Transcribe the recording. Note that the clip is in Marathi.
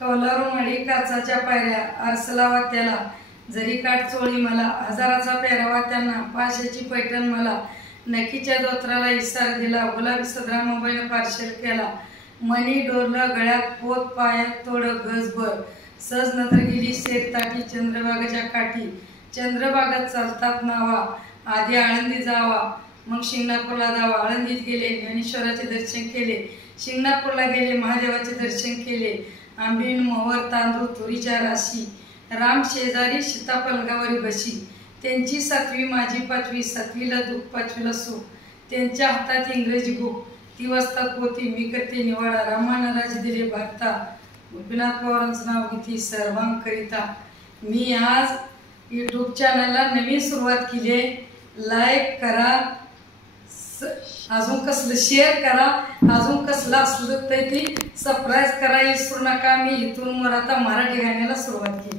कौलारू मडी काचाच्या पायऱ्या आरसलावा त्याला जरी काठ चोळी मला हजाराचा पेरावा त्यांना पाशाची पैठण मला नकीच्या दोत्राला इसार दिला गुलाबी सदरा मुंबईने पार्शल केला मणी डोरलं गळ्यात पोत पायात तोड गजभर सहज नजर गेली शेरताटी चंद्रभागाच्या काठी चंद्रभागात चालतात नावा आधी आळंदी जावा मग शिंगणापूरला जावा आळंदीत गेले ज्ञानेश्वराचे दर्शन केले शिंगणापूरला गेले महादेवाचे दर्शन केले आंबीण मोहर तांदूळ तुरीच्या राशी राम शेजारी सीताफलगावरी बशी त्यांची 7वी माझी 5वी 7वीला दुःख 5वीला सुख त्यांच्या हातात इंग्रजी बुक ती वाजतात पोती मी करते निवाडा रामानं राज दिले भारता गोपीनाथ पवारांचं नाव घेते सर्वांकरिता। मी आज यूट्यूब चॅनलला नवीन सुरुवात केली आहे। लाईक करा अजून कसलं शेअर करा अजून कसलं असलं तर ती सबस्क्राईब करा विसरू नका। मी इथून आता मराठी गाण्याला सुरुवात केली।